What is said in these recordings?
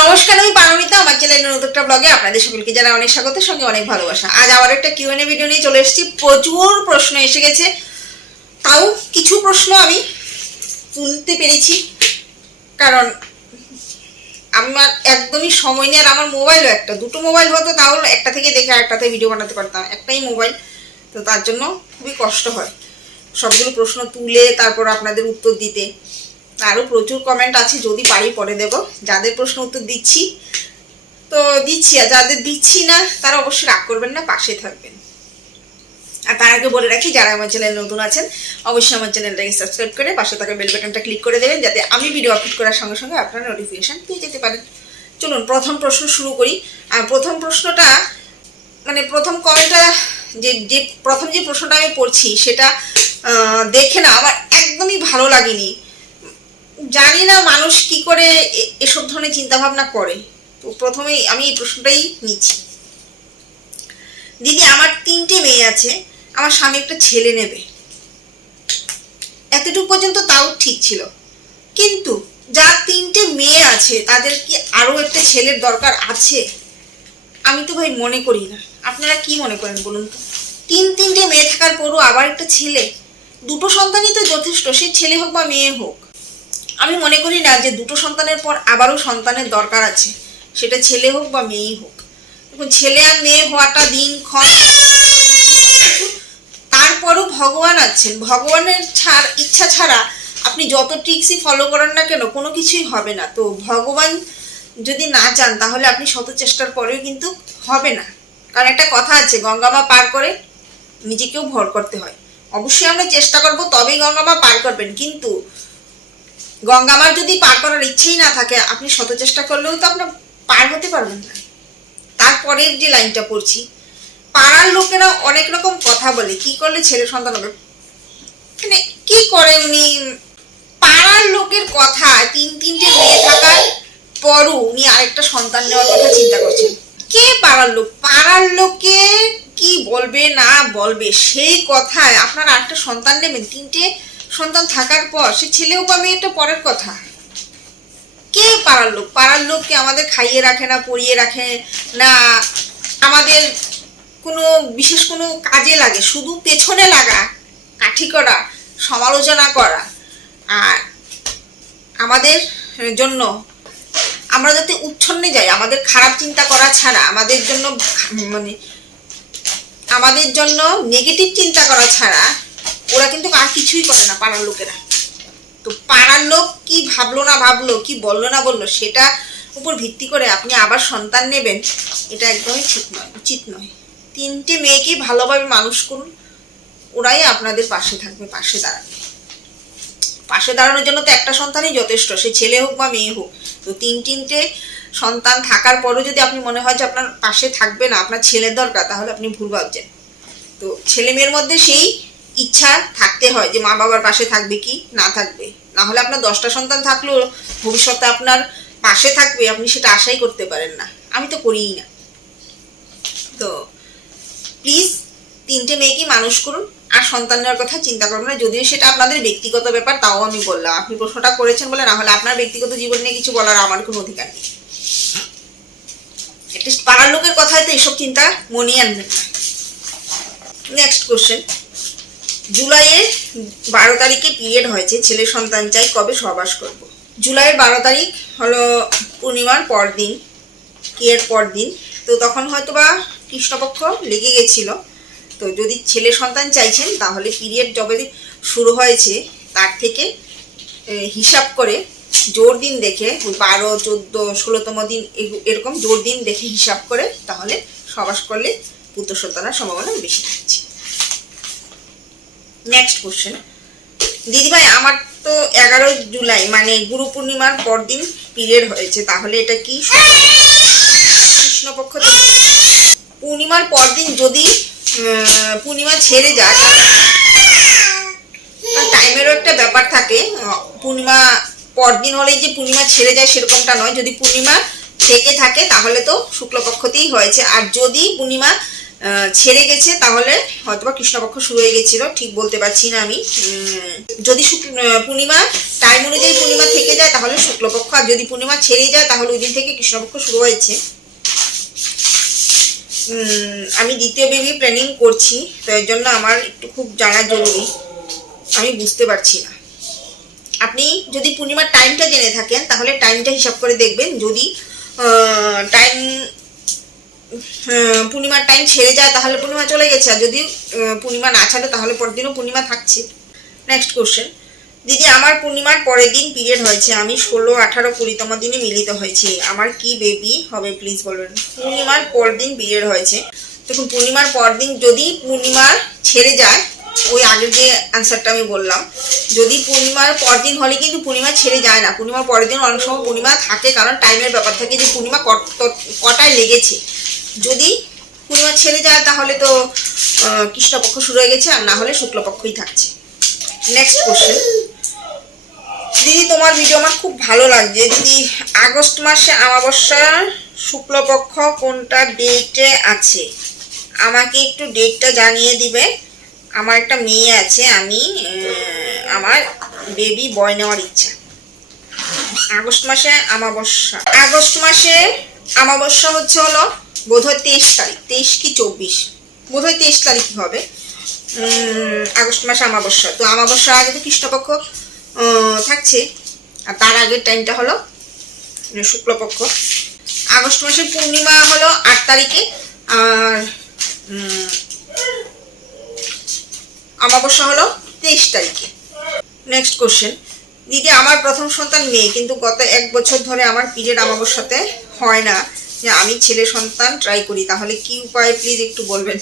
নমস্কার, আমি পারমিতা, আমার চ্যানেলের একটা ব্লগে আপনাদের সকলকে জানাই অনেক স্বাগতের, সঙ্গে অনেক ভালোবাসা। আজ আবার একটা কিউএনএ ভিডিও নিয়ে চলে এসেছি। প্রচুর প্রশ্ন এসে গেছে। তাও কিছু প্রশ্ন আমি তুলতে পেরেছি। কারণ আমার একদমই সময় নেই, আর আমার মোবাইলও একটা। দুটো মোবাইল হতো, তাও একটা থেকে দেখে আরেকটাতে ভিডিও বানাতে পারতাম। একটাই মোবাইল তো তার জন্য খুবই কষ্ট হয়। সবগুলো প্রশ্ন তুলে, তারপর আপনাদের উত্তর দিতে। আরও প্রচুর কমেন্ট আছে, যদি পারি পরে দেব। যাদের প্রশ্ন উত্তর দিচ্ছি, তো দিচ্ছি, আর যাদের দিচ্ছি না, তারা অবশ্যই রাগ করবেন না, পাশে থাকবেন। আর তার আগে বলে রাখি, যারা আমার চ্যানেল নতুন আছেন, অবশ্যই আমার চ্যানেলটাকে সাবস্ক্রাইব করে পাশে থাকা বেল বাটনটা ক্লিক করে দেবেন, যাতে আমি ভিডিও আপলোড করার সঙ্গে সঙ্গে আপনারা নোটিফিকেশান পেয়ে যেতে পারেন। চলুন, প্রথম প্রশ্ন শুরু করি। আর প্রথম প্রশ্নটা মানে প্রথম কমেন্টটা যে যে, প্রথম যে প্রশ্নটা আমি পড়ছি, সেটা দেখে না, আমার একদমই ভালো লাগেনি। জানি না মানুষ কি করে এসব ধরনের চিন্তা ভাবনা করে। তো প্রথমেই আমি এই প্রশ্নটাই নিচ্ছি। দিদি, আমার তিনটে মেয়ে আছে, আমার স্বামী একটা ছেলে নেবে। এতটুকু পর্যন্ত তাও ঠিক ছিল। কিন্তু যার তিনটে মেয়ে আছে, তাদের কি আরও একটা ছেলের দরকার আছে? আমি তো ভাই মনে করি না। আপনারা কি মনে করেন বলুন তো? তিন তিনটে মেয়ে থাকার পরও আবার একটা ছেলে? দুটো সন্তানই তো যথেষ্ট, সে ছেলে হোক বা মেয়ে হোক। আমি মনে করি না যে দুটো সন্তানের পর আবারও সন্তানের দরকার আছে। সেটা ছেলে হোক বা মেয়েই হোক। এখন ছেলে আর মেয়ে হওয়াটা দিন ক্ষণ তারপরও ভগবান আছেন। ভগবানের ছাড়, ইচ্ছা ছাড়া আপনি যত ট্রিক্সই ফলো করেন না কেন, কোনো কিছুই হবে না। তো ভগবান যদি না চান, তাহলে আপনি শত চেষ্টার পরেও কিন্তু হবে না। কারণ একটা কথা আছে গঙ্গামা পার করে নিজেকেও ভর করতে হয়। অবশ্যই আমরা চেষ্টা করব, তবেই গঙ্গামা পার করবেন। কিন্তু গঙ্গামার যদি পার করার ইচ্ছেই না থাকে, আপনি শত চেষ্টা করলেও তো আপনার পার হতে পারবেন না। তারপরের যে লাইনটা পড়ছি, পাড়ার লোকেরা অনেক রকম কথা বলে, কি করলে ছেলে সন্তান হবে? মানে কি করে উনি? পাড়ার লোকের কথা, তিন তিনটে মেয়ে থাকার পরও উনি আরেকটা সন্তান নেওয়ার কথা চিন্তা করছেন। কে পাড়ার লোক? পাড়ার লোকে কি বলবে না বলবে, সেই কথায় আপনার আরেকটা সন্তান নেবেন, তিনটে সন্তান থাকার পর সে ছেলেও পাবে এটা পরের কথা। কে পাড়ার লোক? পাড়ার লোক কি আমাদের খাইয়ে রাখে না পরিয়ে রাখে না আমাদের কোনো বিশেষ কোনো কাজে লাগে? শুধু পেছনে লাগা, কাঠি করা, সমালোচনা করা। আর আমাদের জন্য আমরা যাতে উচ্ছন্নে যাই, আমাদের খারাপ চিন্তা করা ছাড়া, আমাদের জন্য মানে আমাদের জন্য নেগেটিভ চিন্তা করা ছাড়া ওরা কিন্তু আর কিছুই করে না পাড়ার লোকেরা। তো পাড়ার লোক কি ভাবলো না ভাবলো, কি বলল না বলল, সেটা উপর ভিত্তি করে আপনি আবার সন্তান নেবেন, এটা একদমই ঠিক নয়, উচিত নয়। তিনটে মেয়েকেই ভালোভাবে মানুষ করুন, ওরাই আপনাদের পাশে থাকবে, পাশে দাঁড়াবে। পাশে দাঁড়ানোর জন্য তো একটা সন্তানই যথেষ্ট, সে ছেলে হোক বা মেয়ে হোক। তো তিন তিনটে সন্তান থাকার পরও যদি আপনি মনে হয় যে আপনার পাশে থাকবে না, আপনার ছেলের দরকার, তাহলে আপনি ভুল ভাবছেন। তো ছেলে মেয়ের মধ্যে সেই ইচ্ছা থাকতে হয় যে মা বাবার পাশে থাকবে কি না থাকবে। না হলে আপনার দশটা সন্তান থাকলেও ভবিষ্যতে আপনার পাশে থাকবে, আপনি সেটা আশাই করতে পারেন না। আমি তো করিই না। তো প্লিজ তিনটে মেয়েকে মানুষ করুন আর সন্তান নেওয়ার কথা চিন্তা করবেন না। যদিও সেটা আপনাদের ব্যক্তিগত ব্যাপার, তাও আমি বললাম। আপনি প্রশ্নটা করেছেন বলে না হলে আপনার ব্যক্তিগত জীবন নিয়ে কিছু বলার আমার কোনো অধিকার নেই। পাড়ার লোকের কথায় তো এসব চিন্তা মনে আনবেন নেক্সট কোশ্চেন জুলাইয়ের বারো তারিখে পিরিয়ড হয়েছে, ছেলে সন্তান চাই কবে সহবাস করব। জুলাইয়ের বারো তারিখ হলো পূর্ণিমার পর দিন কিয়ের পর দিন তো তখন হয়তো বা কৃষ্ণপক্ষ লেগে গেছিল। তো যদি ছেলে সন্তান চাইছেন, তাহলে পিরিয়ড যবে শুরু হয়েছে, তার থেকে হিসাব করে জোর দিন দেখে বারো, চোদ্দ, ষোলোতম দিন এরকম জোর দিন দেখে হিসাব করে, তাহলে সবাস করলে পুত্র সন্তানের সম্ভাবনা বেশি থাকছে। নেক্সট কোশ্চেন দিদিভাই, আমার তো এগারো জুলাই মানে গুরু পূর্ণিমার পরদিন পিরিয়ড হয়েছে, তাহলে এটা কি কৃষ্ণপক্ষ পূর্ণিমার পরদিন যদি পূর্ণিমা ছেড়ে যায় টাইমেরও একটা ব্যাপার থাকে, পূর্ণিমা পরদিন হলেই যে পূর্ণিমা ছেড়ে যায় সেরকমটা নয়, যদি পূর্ণিমা থেকে থাকে, তাহলে তো শুক্লপক্ষতেই হয়েছে। আর যদি পূর্ণিমা ছেড়ে গেছে, তাহলে হয়তোবা কৃষ্ণপক্ষ শুরু হয়ে গেছিল, ঠিক বলতে পারছি না আমি। যদি পূর্ণিমা টাইম অনুযায়ী পূর্ণিমা থেকে যায়, তাহলে শুক্লপক্ষ, আর যদি পূর্ণিমা ছেড়ে যায়, তাহলে ওই দিন থেকে কৃষ্ণপক্ষ শুরু হয়েছে। আমি দ্বিতীয় বেবি প্ল্যানিং করছি, তো এর জন্য আমার একটু খুব জানা জরুরি। আমি বুঝতে পারছি না। আপনি যদি পূর্ণিমার টাইমটা জেনে থাকেন, তাহলে টাইমটা হিসাব করে দেখবেন। যদি টাইম পূর্ণিমার টাইম ছেড়ে যায়, তাহলে পূর্ণিমা চলে গেছে। আর যদি পূর্ণিমা না ছাড়ে, তাহলে পরের দিনও পূর্ণিমা থাকছে। নেক্সট কোশ্চেন দিদি, আমার পূর্ণিমার পরের দিন পিরিয়ড হয়েছে। আমি ষোলো, আঠারো কুড়িতম দিনে মিলিত হয়েছে। আমার কি বেবি হবে প্লিজ বলবেন? পূর্ণিমার পর দিন পিরিয়ড হয়েছে। দেখুন, পূর্ণিমার পর দিন যদি পূর্ণিমার ছেড়ে যায়, ওই আগের যে অ্যান্সারটা আমি বললাম, যদি পূর্ণিমার পর দিন হলে কিন্তু পূর্ণিমা ছেড়ে যায় না। পূর্ণিমার পরের দিন অনেক সময় পূর্ণিমা থাকে, কারণ টাইমের ব্যাপার থাকে যে পূর্ণিমা কটায় লেগেছে। যদি পূর্ণিমা ছেড়ে যায়, তাহলে তো কৃষ্ণপক্ষ শুরু হয়ে গেছে, আর না হলে শুক্লপক্ষই থাকছে। নেক্সট কোশ্চেন দিদি, তোমার ভিডিও আমার খুব ভালো লাগছে। দিদি, আগস্ট মাসে অমাবস্যা শুক্লপক্ষ কোনটা ডেটে আছে? আমাকে একটু ডেটটা জানিয়ে দিবে। আমার একটা মেয়ে আছে, আমি আমার বেবি বয় নেওয়ার ইচ্ছা। আগস্ট মাসে অমাবস্যা। আগস্ট মাসে অমাবস্যা হচ্ছে হলো বোধহয় তেইশ তারিখ তেইশ কি চব্বিশ? বোধহয় তেইশ তারিখ তারিখই হবে। আগস্ট মাসে অমাবস্যা তো অমাবস্যার আগে তো কৃষ্ণপক্ষ থাকছে। আর তার আগের টাইমটা হলো শুক্লপক্ষ। আগস্ট মাসের পূর্ণিমা হলো আট তারিখে। আর উম, অমাবস্যা হলো তেইশ তারিখে। নেক্সট কোশ্চেন দিদি আমার প্রথম সন্তান মেয়ে কিন্তু গত এক বছর ধরে আমার পিরিয়ড অমাবস্যাতে হয় না। যে আমি ছেলে সন্তান ট্রাই করি। তাহলে কি উপায়? প্লিজ একটু বলবেন।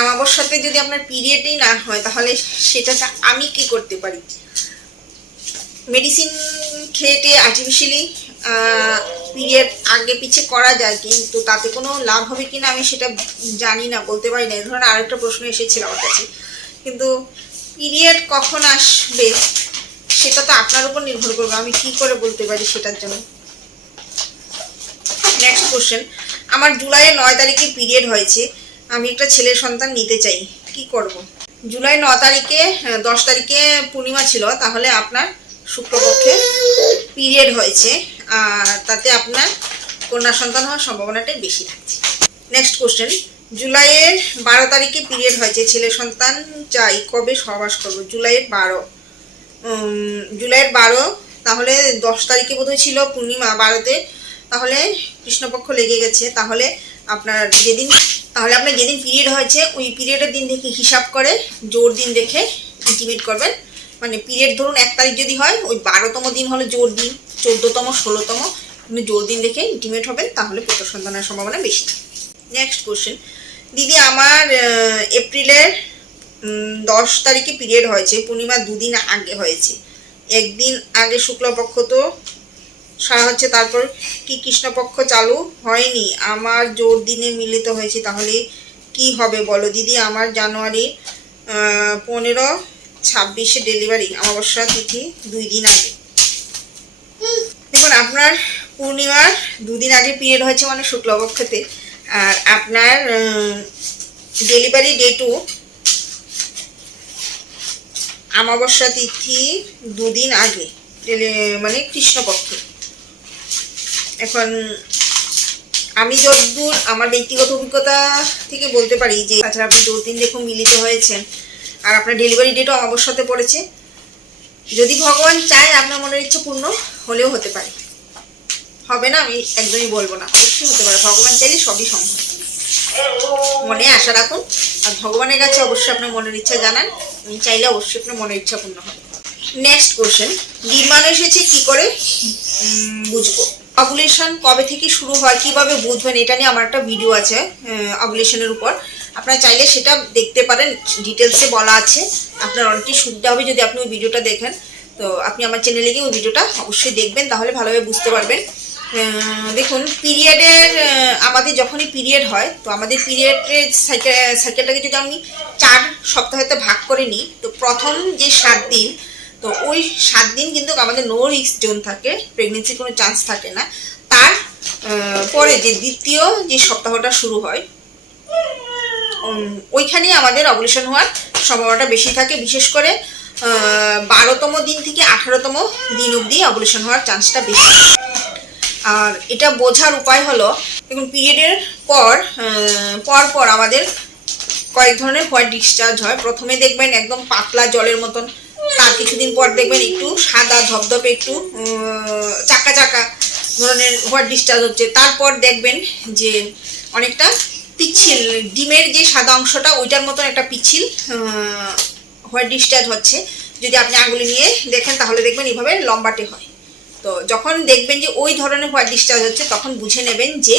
অমাবস্যাতে যদি আপনার পিরিয়ডই না হয়, তাহলে সেটা আমি কি করতে পারি? মেডিসিন খেয়েটে আর্টিফিশিয়ালি পিরিয়ড আগে পিছে করা যায়, কিন্তু তাতে কোনো লাভ হবে কিনা আমি সেটা জানি না, বলতে পারি না। এই ধরনের আরেকটা প্রশ্ন এসেছিল আমার কাছে। কিন্তু পিরিয়ড কখন আসবে, সেটা তো আপনার উপর নির্ভর করবে। আমি কি করে বলতে পারি সেটার জন্য? নেক্সট কোশ্চেন আমার জুলাইয়ের নয় তারিখে পিরিয়ড হয়েছে। আমি একটা ছেলের সন্তান নিতে চাই। কি করব? জুলাই ন তারিখে দশ তারিখে পূর্ণিমা ছিল, তাহলে আপনার শুক্লপক্ষে পিরিয়ড হয়েছে। আর তাতে আপনার কন্যা সন্তান হওয়ার সম্ভাবনাটাই বেশি থাকছে। নেক্সট কোশ্চেন জুলাইয়ের বারো তারিখে পিরিয়ড হয়েছে। ছেলে সন্তান চাই, কবে সহবাস করব? জুলাইয়ের বারো। জুলাইয়ের বারো, তাহলে দশ তারিখে বোধহয় ছিল পূর্ণিমা। বারোতে তাহলে কৃষ্ণপক্ষ লেগে গেছে। তাহলে আপনার যেদিন, তাহলে আপনার যেদিন পিরিয়ড হয়েছে, ওই পিরিয়ডের দিন দেখে হিসাব করে, জোর দিন দেখে ইন্টিমেট করবেন। মানে পিরিয়ড ধরুন এক তারিখ যদি হয়, ওই বারোতম দিন হলো জোর দিন, চোদ্দোতম, ষোলোতম, আপনি জোর দিন দেখে ইন্টিমেট হবেন, তাহলে পুত্র সন্তানের সম্ভাবনা বেশি। নেক্সট কোশ্চেন দিদি, আমার এপ্রিলের দশ তারিখে পিরিয়ড হয়েছে পূর্ণিমা দুদিন আগে হয়েছে। একদিন আগে শুক্লপক্ষ তো হচ্ছে তারপর কি কৃষ্ণপক্ষ চালু হয়নি? আমার জোর দিনে মিলিত হয়েছে, তাহলে কি হবে বলো দিদি? আমার জানুয়ারি পনেরো, ছাব্বিশে ডেলিভারি, অমাবস্যা তিথি, দুই দিন আগে। দেখুন, আপনার পূর্ণিমার দুদিন আগে পিরিয়ড হয়েছে মানে শুক্লপক্ষতে আর আপনার ডেলিভারি ডেটও অমাবস্যা তিথি দুদিন আগে মানে কৃষ্ণপক্ষে এখন আমি যতদূর আমার ব্যক্তিগত অভিজ্ঞতা থেকে বলতে পারি যে তাছাড়া আপনি দু দিন দেখুন মিলিত হয়েছেন, আর আপনার ডেলিভারি ডেটও অবশ্যতে পড়েছে। যদি ভগবান চায়, আপনার মনের ইচ্ছা পূর্ণ হলেও হতে পারে। হবে না, আমি একদমই বলব না, অবশ্যই হতে পারে। ভগবান চাইলে সবই সম্ভব। মনে আশা রাখুন, আর ভগবানের কাছে অবশ্যই আপনার মনের ইচ্ছা জানান। উনি চাইলে অবশ্যই আপনার মনের ইচ্ছা পূর্ণ হবে। নেক্সট কোশ্চেন ডিমান্ড এসেছে কি করে? বুঝব। অবুলেশন কবে থেকে শুরু হয়, কীভাবে বুঝবেন, এটা নিয়ে আমার একটা ভিডিও আছে অবুলেশনের উপর। আপনারা চাইলে সেটা দেখতে পারেন ডিটেলসে বলা আছে। আপনার অনেকটাই সুবিধা হবে যদি আপনি ওই ভিডিওটা দেখেন। তো আপনি আমার চ্যানেলে গিয়ে ওই ভিডিওটা অবশ্যই দেখবেন, তাহলে ভালোভাবে বুঝতে পারবেন। দেখুন পিরিয়ডের আমাদের যখনই পিরিয়ড হয়, তো আমাদের পিরিয়ডের সাইকেল সাইকেলটাকে যদি আমি চার সপ্তাহেতে ভাগ করে নিই, তো প্রথম যে সাত দিন তো ওই সাত দিন কিন্তু আমাদের নো রিস্ক জোন থাকে প্রেগনেন্সির কোনো চান্স থাকে না। তার পরে যে দ্বিতীয় যে সপ্তাহটা শুরু হয় ওইখানেই আমাদের অবলেশন হওয়ার সম্ভাবনাটা বেশি থাকে। বিশেষ করে বারোতম দিন থেকে আঠারোতম দিন অবধি অবলেশন হওয়ার চান্সটা বেশি। আর এটা বোঝার উপায় হলো, দেখুন পিরিয়ডের পর পর পর আমাদের কয়েক ধরনের হোয়াইট ডিসচার্জ হয়। প্রথমে দেখবেন একদম পাতলা জলের মতন তার কিছুদিন পর দেখবেন একটু সাদা, ধপধপে একটু চাকা চাকা ধরনের হোয়াইট ডিসচার্জ হচ্ছে। তারপর দেখবেন যে অনেকটা পিচ্ছিল, ডিমের যে সাদা অংশটা, ওইটার মতন একটা পিচ্ছিল হোয়াইট ডিসচার্জ হচ্ছে। যদি আপনি আঙুলি নিয়ে দেখেন, তাহলে দেখবেন এইভাবে লম্বাটে হয়। তো যখন দেখবেন যে ওই ধরনের হোয়াইট ডিসচার্জ হচ্ছে, তখন বুঝে নেবেন যে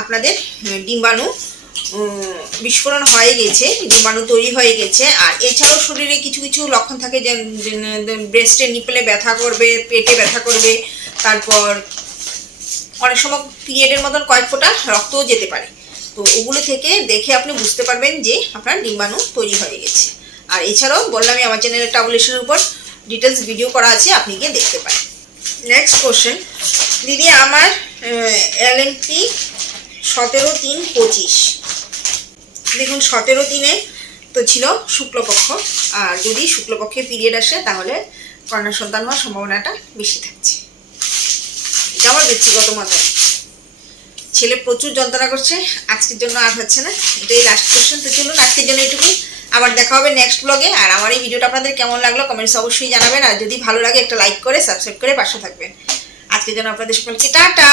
আপনাদের ডিম্বাণু বিস্ফোরণ হয়ে গেছে ডিম্বাণু তৈরি হয়ে গেছে। আর এছাড়াও শরীরে কিছু কিছু লক্ষণ থাকে যে ব্রেস্টে নিপলে ব্যথা করবে, পেটে ব্যথা করবে, তারপর অনেক সময় পিরিয়ডের মতন কয়েক ফোঁটা রক্তও যেতে পারে। তো ওগুলো থেকে দেখে আপনি বুঝতে পারবেন যে আপনার ডিম্বাণু তৈরি হয়ে গেছে। আর এছাড়াও বললামই আমার চ্যানেলের টাবুলেশনের উপর ডিটেলস ভিডিও করা আছে, আপনি গিয়ে দেখতে পারেন। নেক্সট কোশ্চেন দিদি, আমার এলএমপি সতেরো তিন পঁচিশ। দেখুন, সতেরো দিনে তো ছিল শুক্লপক্ষ। আর যদি শুক্লপক্ষে পিরিয়ড আসে, তাহলে কন্যা সন্তান হওয়ার সম্ভাবনাটা বেশি থাকছে। এটা আমার ব্যক্তিগত মত ছেলে প্রচুর যন্ত্রণা করছে, আজকের জন্য আর হচ্ছে না। এটাই লাস্ট কোশ্চেন তো চলুন, আজকের জন্য এটুকুই। আবার দেখা হবে নেক্সট ব্লগে আর আমার এই ভিডিওটা আপনাদের কেমন লাগল কমেন্টস অবশ্যই জানাবেন। আর যদি ভালো লাগে, একটা লাইক করে সাবস্ক্রাইব করে পাশে থাকবেন। আজকের জন্য আপনাদের সকলকে টাটা!